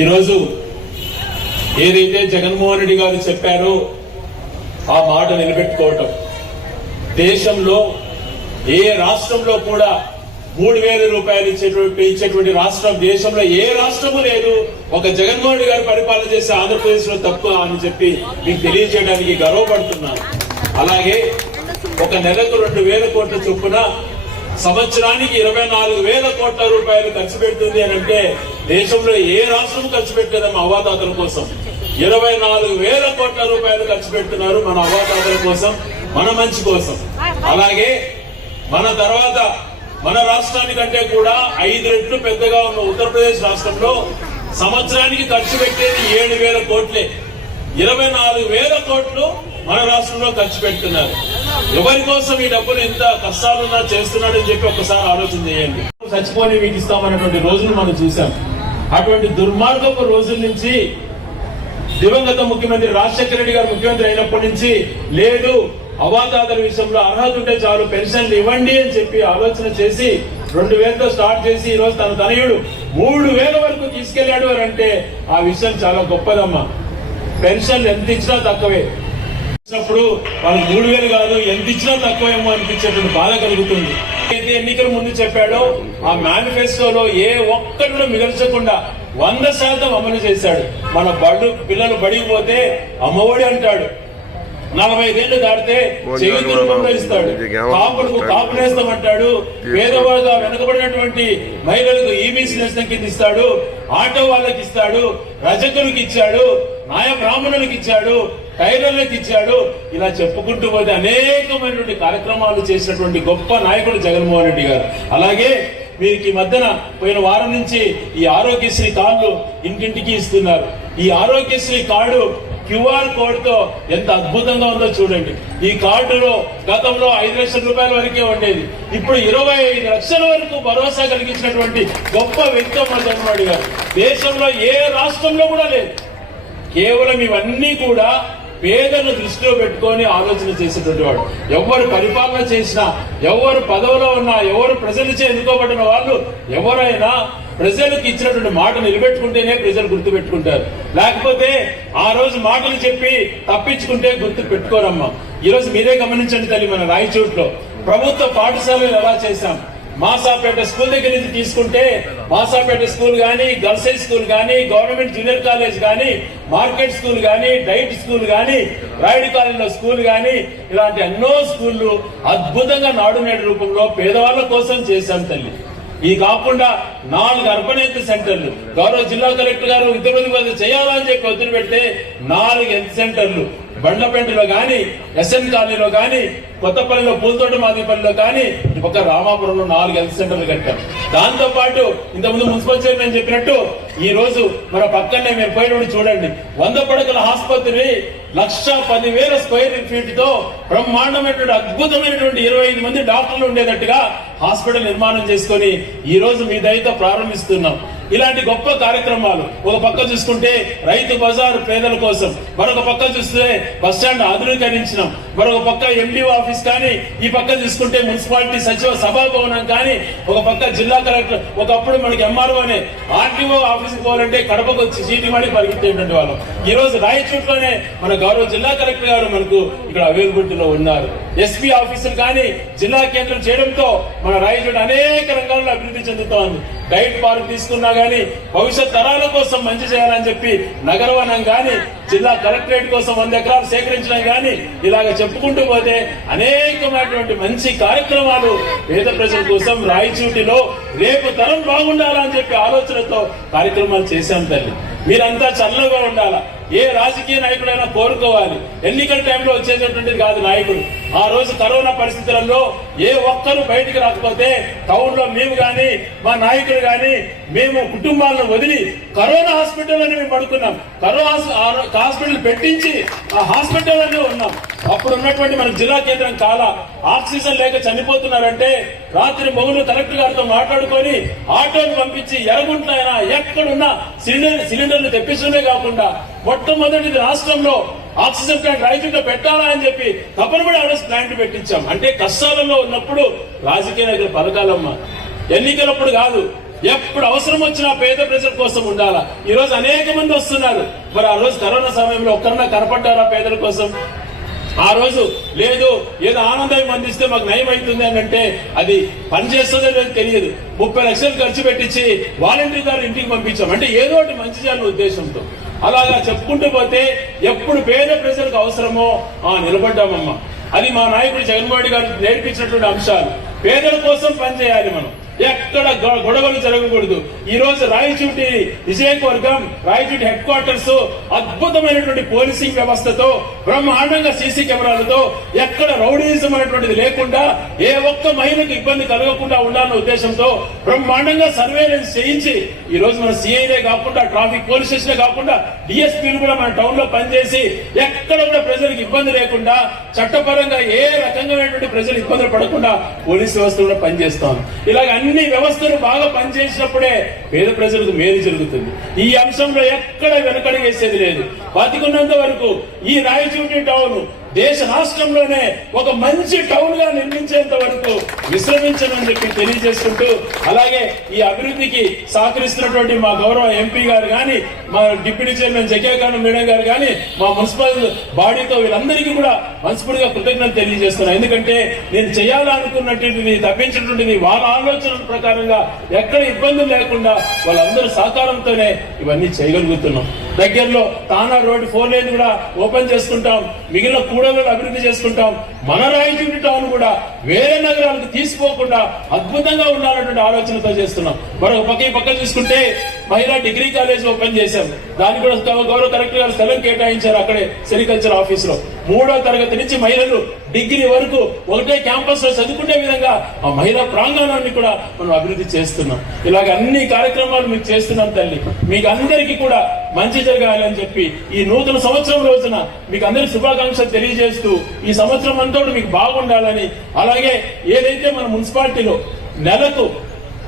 ఈరోజు ఏదైతే జగన్మోహన్ రెడ్డి గారు చెప్పారో ఆ మాట నిలబెట్టుకోవటం. దేశంలో ఏ రాష్ట్రంలో కూడా మూడు వేల రూపాయలు ఇచ్చేటువంటి ఇచ్చేటువంటి రాష్ట్రం దేశంలో ఏ రాష్ట్రము లేదు. ఒక జగన్మోహన్ రెడ్డి గారు పరిపాలన చేసే ఆంధ్రప్రదేశ్లో తప్పు అని చెప్పి మీకు తెలియజేయడానికి గర్వపడుతున్నాను. అలాగే ఒక నెలకు రెండు వేల కోట్ల చొప్పున సంవత్సరానికి ఇరవై నాలుగు వేల కోట్ల రూపాయలు ఖర్చు పెడుతుంది అని అంటే దేశంలో ఏ రాష్ట్రం ఖర్చు పెట్టలేదమ్మా అవాదాతల కోసం. ఇరవై నాలుగు వేల కోట్ల రూపాయలు ఖర్చు పెడుతున్నారు మన అవాతాతల కోసం మన మంచి కోసం. అలాగే మన తర్వాత మన రాష్ట్రానికంటే కూడా ఐదు రెట్లు పెద్దగా ఉన్న ఉత్తరప్రదేశ్ రాష్ట్రంలో సంవత్సరానికి ఖర్చు పెట్టేది ఏడు వేల కోట్లే. ఇరవై నాలుగు వేల కోట్లు మన రాష్ట్రంలో ఖర్చు పెడుతున్నారు. ఎవరి కోసం ఈ డబ్బులు ఎంత కష్టాలున్నా చేస్తున్నాడని చెప్పి ఒక్కసారి ఆలోచన చేయండి. చచ్చిపోని వీటి ఇస్తామనేటువంటి రోజులు మనం చూసాం అటువంటి దుర్మార్గపు రోజుల నుంచి దివంగత ముఖ్యమంత్రి రాజశేఖర రెడ్డి గారు ముఖ్యమంత్రి అయినప్పటి నుంచి లేదు అవాతాతల విషయంలో అర్హత ఉంటే చాలు పెన్షన్లు ఇవ్వండి అని చెప్పి ఆలోచన చేసి రెండు వేలతో స్టార్ట్ చేసి ఈ రోజు తన తనయుడు మూడు వేల వరకు తీసుకెళ్ళాడు అని అంటే ఆ విషయం చాలా గొప్పదమ్మా. పెన్షన్లు ఎంత ఇచ్చినా తక్కువే. ఇచ్చినప్పుడు వాళ్ళకి మూడు వేలు కాదు ఎంత ఇచ్చినా తక్కువేమో అనిపించేటువంటి బాధ కలుగుతుంది. అయితే ఎన్నికల ముందు చెప్పాడో ఆ మేనిఫెస్టోలో ఏ ఒక్కడిలో మిగల్చకుండా వంద శాతం అమలు చేశాడు. మన బడు పిల్లలు బడికి పోతే అమ్మఒడి అంటాడు. నలభై ఐదేళ్ళు దాటితే చేయుత రూపంలో ఇస్తాడు కాపులకు కాపు నేస్తం అంటాడు పేదవాళ్ళగా వెనుకబడినటువంటి మహిళలకు ఈబీసీ నేస్తం కింద ఇస్తాడు ఆటో వాళ్ళకి ఇస్తాడు రజకులకు ఇచ్చాడు నాయ బ్రాహ్మణులకు ఇచ్చాడు టైలర్లకు ఇచ్చాడు ఇలా చెప్పుకుంటూ పోతే అనేకమైనటువంటి కార్యక్రమాలు చేసినటువంటి గొప్ప నాయకుడు జగన్మోహన్ రెడ్డి గారు. అలాగే వీరికి ఈ మధ్యన పోయిన వారం నుంచి ఈ ఆరోగ్యశ్రీ కార్డు ఇంటింటికి ఇస్తున్నారు. ఈ ఆరోగ్యశ్రీ కార్డు క్యూఆర్ కోడ్తో ఎంత అద్భుతంగా ఉందో చూడండి. ఈ కార్డులో గతంలో ఐదు లక్షల రూపాయల వరకే ఉండేది. ఇప్పుడు ఇరవై ఐదు లక్షల వరకు భరోసా కలిగించినటువంటి గొప్ప వ్యక్తి మన జగన్మోహన్ గారు. దేశంలో ఏ రాష్ట్రంలో కూడా లేదు. కేవలం ఇవన్నీ కూడా పేదలను దృష్టిలో పెట్టుకొని ఆలోచన చేసేటువంటి వాడు. ఎవరు పరిపాలన చేసినా ఎవరు పదవిలో ఉన్నా ఎవరు ప్రజలచే ఎన్నుకోబడిన వాళ్ళు ఎవరైనా ప్రజలకు ఇచ్చినటువంటి మాట నిలబెట్టుకుంటేనే ప్రజలు గుర్తు పెట్టుకుంటారు. లేకపోతే ఆ రోజు మాటలు చెప్పి తప్పించుకుంటే గుర్తు పెట్టుకోరమ్మా. ఈ రోజు మీరే గమనించండి తల్లి మన రాయచోట్లో. ప్రభుత్వ పాఠశాలలు ఎలా చేశాం? మాసాపేట స్కూల్ దగ్గర నుంచి తీసుకుంటే మాసాపేట స్కూల్ కానీ గర్ల్స్ హై స్కూల్ కానీ గవర్నమెంట్ జూనియర్ కాలేజ్ కానీ మార్కెట్ స్కూల్ కానీ డైట్ స్కూల్ కానీ రాయుడు కాలేజీలో స్కూల్ కానీ ఇలాంటి ఎన్నో స్కూళ్ళు అద్భుతంగా నాడు నేడు రూపంలో పేదవాళ్ళ కోసం చేశాం తల్లి. ఇవి కాకుండా నాలుగు అర్బన్ హెల్త్ సెంటర్లు. గౌరవ జిల్లా కలెక్టర్ గారు ఇద్దరు చేయాలని చెప్పి వదిలి పెడితే నాలుగు హెల్త్ సెంటర్లు. బండ్లపేటలో గాని ఎస్ఎన్ కాలనీలో గాని కొత్తపల్లిలో పూలతోట మాదిపల్లిలో కానీ ఒక రామాపురంలో నాలుగు హెల్త్ సెంటర్లు కట్టాం. దాంతో పాటు ఇంతకుముందు మున్సిపల్ చైర్మన్ చెప్పినట్టు ఈ రోజు మన పక్కనే మేము పోయినప్పుడు చూడండి వంద పడకల ఆసుపత్రి లక్ష పదివేల స్క్వేర్ ఫీట్తో బ్రహ్మాండమైనటువంటి అద్భుతమైనటువంటి ఇరవై ఐదు మంది డాక్టర్లు ఉండేటట్టుగా హాస్పిటల్ నిర్మాణం చేసుకొని ఈ రోజు మీ దయతో ప్రారంభిస్తున్నాం. ఇలాంటి గొప్ప కార్యక్రమాలు ఒక పక్క చూసుకుంటే రైతు బజార్ పేదల కోసం మరొక పక్క చూస్తే బస్ స్టాండ్ మరొక పక్క ఎండిఓ ఆఫీస్ కానీ ఈ పక్క చూసుకుంటే మున్సిపాలిటీ సచివ సభాభవనం కానీ ఒక పక్క జిల్లా కలెక్టర్ ఒకప్పుడు మనకి ఎంఆర్ఓ అనే ఆర్టీఓ ఆఫీస్ పోవాలంటే కడపకు వచ్చి చీటి మాడి పరిగెత్తేటువంటి వాళ్ళం. ఈ రోజు రాయచూట్లోనే మన గౌరవ జిల్లా కలెక్టర్ గారు మనకు ఇక్కడ అవైలబిలిటీలో ఉన్నారు. ఎస్పీ ఆఫీసులు కానీ జిల్లా కేంద్రం చేయడంతో మన రాయచూట అనేక రంగాల్లో అభివృద్ధి చెందుతోంది. డైట్ పార్క్ తీసుకున్నా గానీ భవిష్యత్ తరాల కోసం మంచి చేయాలని చెప్పి నగరవనం గాని జిల్లా కలెక్టరేట్ కోసం వంద ఎకరాలు సేకరించడం గాని ఇలాగ చెప్పుకుంటూ పోతే అనేకమైనటువంటి మంచి కార్యక్రమాలు పేద ప్రజల కోసం రాయచూటిలో రేపు తరం బాగుండాలని చెప్పి ఆలోచనతో కార్యక్రమాలు చేశాం తల్లి. మీరంతా చల్లగా ఉండాలా? ఏ రాజకీయ నాయకుడైనా కోరుకోవాలి. ఎన్నికల టైంలో వచ్చేటటువంటిది కాదు నాయకుడు. ఆ రోజు కరోనా పరిస్థితులలో ఏ ఒక్కరు బయటికి రాకపోతే టౌన్లో మేము గాని మా నాయకులు గాని మేము కుటుంబాలను వదిలి కరోనా హాస్పిటల్ మేము పడుకున్నాం. కరోనా హాస్పిటల్ పెట్టించి ఆ హాస్పిటల్లోనే ఉన్నాం. అప్పుడు ఉన్నటువంటి మన జిల్లా కేంద్రం కాల ఆక్సిజన్ లేక చనిపోతున్నారంటే రాత్రి మొగులు కలెక్టర్ గారితో మాట్లాడుకొని ఆటోలు పంపించి ఎరగుంట్లైనా ఎక్కడున్నా సిలిండర్ సిలిండర్లు తెప్పిస్తూనే కాకుండా మొట్టమొదటిది రాష్ట్రంలో ఆక్సిజన్ ప్లాంట్ రైతుల్లో పెట్టాలా అని చెప్పి తప్పని ఆ రోజు ప్లాంట్ పెట్టించాం. అంటే కష్టాలలో ఉన్నప్పుడు రాజకీయ నాయకులు పథకాలమ్మా ఎన్నికలప్పుడు కాదు ఎప్పుడు అవసరం వచ్చినా పేద ప్రజల కోసం ఉండాలా. ఈ రోజు అనేక మంది వస్తున్నారు. మరి ఆ రోజు కరోనా సమయంలో ఒక్కరన్నా కనపడ్డారా పేదల కోసం? ఆ రోజు లేదు ఏదో ఆనందం అందిస్తే మాకు నయం అవుతుంది అని అంటే అది పనిచేస్తుందో లేదో తెలియదు. ముప్పై లక్షలు ఖర్చు పెట్టించి వాలంటీర్ గారు ఇంటికి పంపించాం. అంటే ఏదో ఒకటి మంచి చేయాలనే ఉద్దేశంతో. అలాగా చెప్పుకుంటూ పోతే ఎప్పుడు పేద ప్రజలకు అవసరమో ఆ నిలబడ్డామమ్మా. అది మా నాయకుడు జగన్మోహన్ రెడ్డి గారు నేర్పించినటువంటి అంశాలు. పేదల కోసం పనిచేయాలి మనం. ఎక్కడ గొ- గొడవలు జరగకూడదు. ఈ రోజు రాయచూటి నియోజకవర్గం రాయచూటి హెడ్ క్వార్టర్స్ అద్భుతమైనటువంటి పోలీసింగ్ వ్యవస్థతో బ్రహ్మాండంగా సీసీ కెమెరాలతో ఎక్కడ రౌడీజం అనేటువంటిది లేకుండా ఏ ఒక్క మహిళకు ఇబ్బంది కలగకుండా ఉండాలన్న ఉద్దేశంతో బ్రహ్మాండంగా సర్వేలెన్స్ చేయించి ఈ రోజు మన సిఐలే కాకుండా ట్రాఫిక్ పోలీస్ స్టేషన్ కాకుండా డిఎస్పీలు కూడా మన టౌన్లో పనిచేసి ఎక్కడ కూడా ప్రజలకు ఇబ్బంది లేకుండా చట్టపరంగా ఏ రకంగానటువంటి ప్రజలు ఇబ్బందులు పడకుండా పోలీస్ వ్యవస్థ కూడా పనిచేస్తాం. ఇలాగ అన్ని వ్యవస్థలు బాగా పనిచేసినప్పుడే పేద ప్రజలకు మేలు జరుగుతుంది. ఈ అంశంలో ఎక్కడ వెనకడిగేసేది లేదు. బతికున్నంత వరకు ఈ రాయచూటి టౌన్ దేశ రాష్ట్రంలోనే ఒక మంచి టౌన్గా నిర్మించేంత వరకు విశ్రమించమని చెప్పి తెలియజేసుకుంటూ అలాగే ఈ అభివృద్ధికి సహకరిస్తున్నటువంటి మా గౌరవ ఎంపీ గారు గాని మా డిప్యూటీ చైర్మన్ జకేకాను మేడం గారు గాని మా మున్సిపల్ బాడీతో వీళ్ళందరికీ కూడా మనస్ఫూర్తిగా కృతజ్ఞత తెలియజేస్తున్నాను. ఎందుకంటే నేను చేయాలనుకున్నటువంటిది తప్పించినటువంటిది వాళ్ళ ఆలోచన ప్రకారంగా ఎక్కడ ఇబ్బందులు లేకుండా వాళ్ళందరూ సహకారంతోనే ఇవన్నీ చేయగలుగుతున్నాం. దగ్గరలో తానా రోడ్డు ఫోర్ లైన్ కూడా ఓపెన్ చేసుకుంటాం. మిగిలిన కూడలను అభివృద్ధి చేసుకుంటాం. మన రాయచూరి టౌన్ కూడా వేరే నగరాలకు తీసుకోకుండా అద్భుతంగా ఉండాలన్నటువంటి ఆలోచనతో చేస్తున్నాం. మరొక పక్క ఈ పక్క చూసుకుంటే మహిళా డిగ్రీ కాలేజ్ ఓపెన్ చేశాం. దానికి కూడా గౌరవ కలెక్టర్ గారు స్థలం కేటాయించారు అక్కడే సెరికల్చర్ ఆఫీస్లో మూడో తరగతి నుంచి మహిళలు డిగ్రీ వరకు ఒకటే క్యాంపస్లో చదువుకునే విధంగా ఆ మహిళా ప్రాంగణాన్ని కూడా మనం అభివృద్ధి చేస్తున్నాం. ఇలాగ అన్ని కార్యక్రమాలు మీకు చేస్తున్నాం తల్లి. మీకు అందరికీ కూడా మంచి జరగాలని చెప్పి ఈ నూతన సంవత్సరం రోజున మీకు అందరి శుభాకాంక్షలు తెలియజేస్తూ ఈ సంవత్సరం అంతా మీకు బాగుండాలని. అలాగే ఏదైతే మన మున్సిపాలిటీలో నెలకు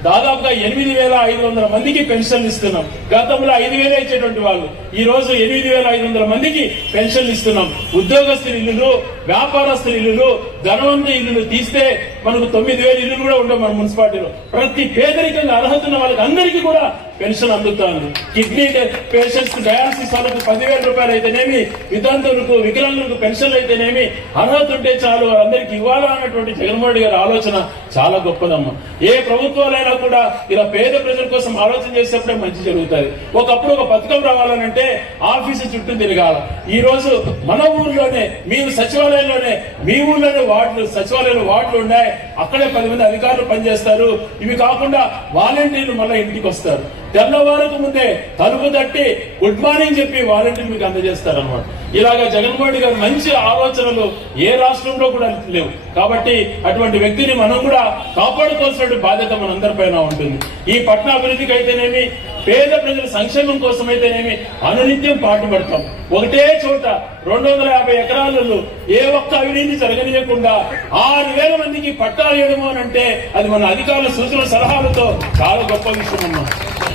దాదాపుగా ఎనిమిది వేల ఐదు వందల మందికి పెన్షన్లు ఇస్తున్నాం. గతంలో ఐదు వేలే ఇచ్చేటువంటి వాళ్ళు. ఈ రోజు ఎనిమిది వేల ఐదు వందల మందికి పెన్షన్లు ఇస్తున్నాం. ఉద్యోగస్తుల ఇల్లులు వ్యాపారస్తుల ఇల్లులు ధనవంతుల ఇల్లులు తీస్తే మనకు తొమ్మిది వేల ఇల్లులు కూడా ఉండవు మన మున్సిపాలిటీలో. ప్రతి పేదరికంగా అర్హత ఉన్న వాళ్ళకి అందరికీ కూడా పెన్షన్ అందుతాను కిడ్నీ పేషెంట్స్ డయాలసిస్ వాళ్ళకు పదివేల రూపాయలు అయితేనేమి వితంతులకు వికలాంగులకు పెన్షన్లు అయితేనేమి అర్హత ఉంటే చాలు. వారందరికీ ఇవ్వాలన్నటువంటి జగన్మోహన్ రెడ్డి గారి ఆలోచన చాలా గొప్పదమ్మ. ఏ ప్రభుత్వాలైనా కూడా ఇలా పేద ప్రజల కోసం ఆలోచన చేసేప్పుడే మంచి జరుగుతుంది ఒకప్పుడు ఒక పథకం రావాలనంటే ఆఫీసు చుట్టూ తిరగాల ఈ రోజు మన ఊర్లోనే మీరు సచివాలయంలోనే మీ ఊర్లోనే వార్డులు సచివాలయంలో వార్డులు ఉన్నాయి. అక్కడే పది మంది అధికారులు పనిచేస్తారు. ఇవి కాకుండా వాలంటీర్లు మళ్ళీ ఇంటికి వస్తారు. తెల్లవారకు ముందే తలుపు తట్టి గుడ్ మార్నింగ్ చెప్పి వాలంటీర్లు మీకు అందజేస్తారు అనమాట ఇలాగా జగన్మోహన్ గారు మంచి ఆలోచనలు ఏ రాష్ట్రంలో కూడా లేవు. కాబట్టి అటువంటి వ్యక్తిని మనం కూడా కాపాడుకోవాల్సిన బాధ్యత మనందరిపైన ఉంటుంది. ఈ పట్టణాభివృద్ధికి అయితేనేమి పేద ప్రజల సంక్షేమం కోసం అయితేనేమి అనునిత్యం పాటుపడతాం. ఒకటే చోట రెండు వందల యాభై ఎకరాలలో ఏ ఒక్క అవినీతి జరగనీయకుండా ఆరు వేల మందికి పట్టాలు వేయడము అని అంటే అది మన అధికారుల సూచన సలహాలతో చాలా గొప్ప విషయం అమ్మా.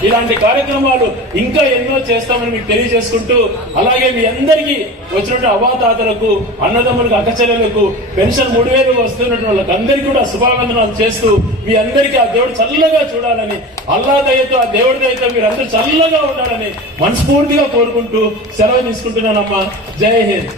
ఇలాంటి కార్యక్రమాలు ఇంకా ఎన్నో చేస్తామని మీకు తెలియజేసుకుంటూ అలాగే మీ అందరికీ వచ్చినట్టు అవాతాతలకు అన్నదమ్ములకు అక్కచెల్లెలకు పెన్షన్ మూడు వేలు వస్తున్నటువంటి వాళ్ళకి అందరికీ కూడా శుభావందనాలు చేస్తూ మీ అందరికీ ఆ దేవుడు చల్లగా చూడాలని అల్లా దయతో ఆ దేవుడి దయతో మీరు అందరూ చల్లగా ఉండాలని మనస్ఫూర్తిగా కోరుకుంటూ సెలవు తీసుకుంటున్నానమ్మా. జై హింద్.